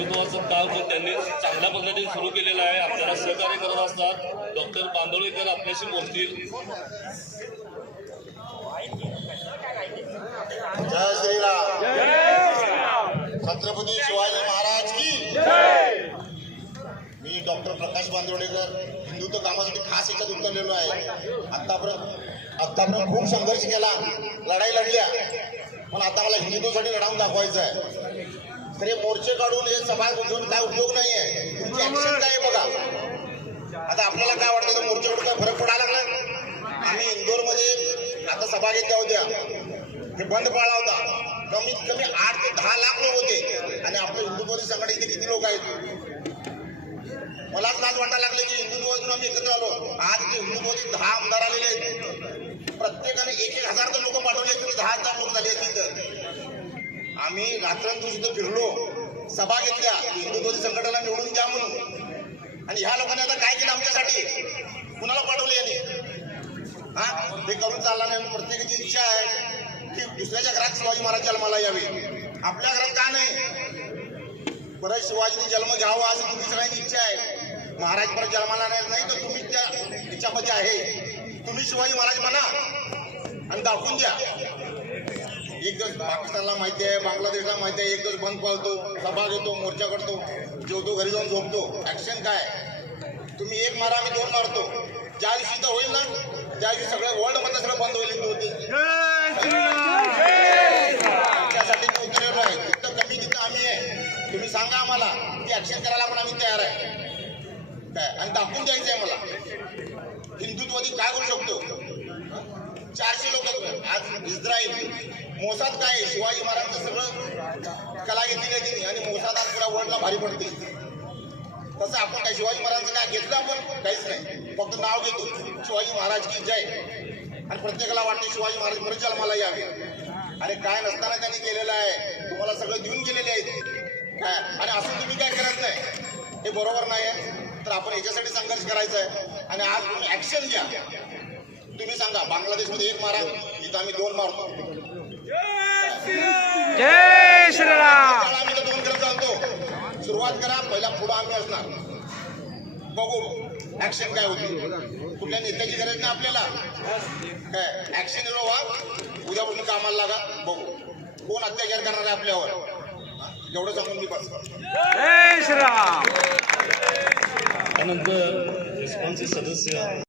हिंदुत्वाचं काम पण त्यांनी चांगल्या पद्धतीने सुरू केलेलं आहे आपल्याला सहकार्य करत असतात. डॉक्टर बांदोळेकर आपल्याशी बोलतील. जय श्रीराम. छत्रपती शिवाजी महाराज की मी डॉक्टर प्रकाश बांदोडेकर हिंदुत्व कामासाठी खास याच्यात उतरलेलो आहे. आतापर्यंत आतापर्यंत खूप संघर्ष केला. लढाई लढल्या. पण आता मला हिंदुत्वासाठी लढावून दाखवायचं आहे तर हे मोर्चे काढून हे सभा घेऊन काय उपयोग नाही आहे? तुमची ऍक्शन काय बघा. आता आपल्याला काय वाटतं तर मोर्चेकडून काय फरक पडायला लागला? आम्ही इंदोरमध्ये आता सभा घेतल्या होत्या. हे बंद पाळला होता. कमीत कमी आठ ते दहा लाख लोक होते. आणि आपल्या हिंदुत्वरी संघटना इथे किती लोक आहेत? मलाच लाज वाटायला लागले की हिंदुत्वातून आम्ही एकत्र आलो. आज ते हिंदुत्वाची दहा आमदार आलेले आहेत. प्रत्येकाने एक एक हजार तर लोक पाठवले असतील दहा हजार लोक झाले असतील तर. आम्ही रात्रंतू सुद्धा फिरलो. सभा घेतल्या. हिंदुत्वाची संघटना निवडून द्या म्हणून. आणि ह्या लोकांनी आता काय केलं आमच्यासाठी? कुणाला पाठवले यांनी? हा? हे करून चालला नाही. प्रत्येकाची इच्छा आहे की दुसऱ्याच्या घरात शिवाजी महाराज जन्माला यावे. आपल्या घरात का नाही? परत शिवाजीने जन्म घ्यावा अशी तुमची सगळ्यांची इच्छा आहे. महाराज परत जन्माला नाही तर तुम्ही त्या इच्छामध्ये आहे. तुम्ही शिवाजी महाराज म्हणा आणि दाखवून द्या. दिवस पाकिस्तानला माहिती आहे बांगलादेशला माहिती आहे एक दिवस बंद पाळतो सभा घेतो मोर्चा करतो जेवतो घरी जाऊन झोपतो. ऍक्शन काय? तुम्ही एक मारा आम्ही दोन मारतो. ज्या दिवशी तर होईल ना त्या दिवशी सगळं वर्ल्डमध्ये सगळं बंद होईल होती त्यासाठी मी उतरलेलो आहे. तिथं कमी तिथं आम्ही आहे. तुम्ही सांगा आम्हाला की ऍक्शन करायला पण आम्ही तयार आहे. काय? आणि दाखवून द्यायचं आहे मला. हिंदुत्वादी काय करू शकतो? चारशे लोक. आज इस्रायल. मोसाद काय? आहे? शिवाजी महाराजांचं सगळं कला घेतली आहे तिने आणि मोसाद आज पुरा वर्ल्डला भारी पडते. तसं आपण काय शिवाजी महाराजांचं काय घेतलं आपण? काहीच नाही. फक्त नाव घेतो. शिवाजी महाराज की जय. आणि प्रत्येकाला वाटते शिवाजी महाराज परत मला यावे. आणि काय नसताना त्यांनी केलेलं आहे. तुम्हाला सगळं देऊन गेलेले आहेत. काय आणि असं तुम्ही काय करत नाही. हे बरोबर नाही आहे. तर आपण याच्यासाठी संघर्ष करायचा आहे. आणि आज तुम्ही ऍक्शन घ्या. तुम्ही सांगा बांगलादेशमध्ये एक मारा इथं आम्ही दोन मारतो. जय श्रीराम. त्याला आम्ही तर दोन करत चालतो सुरुवात करा पहिला पुढं आम्ही असणार. बघू ऍक्शन काय होती. कुठल्या नेत्याची गरज नाही आपल्याला. काय ऍक्शन येलो व्हा. उद्यापासून कामाला लागा. बघू. कोण अत्याचार करणार आहे आपल्यावर? एवढं सांगून मी बस. जय श्रीराम. त्यानंतर रिस्पॉन्सचे सदस्य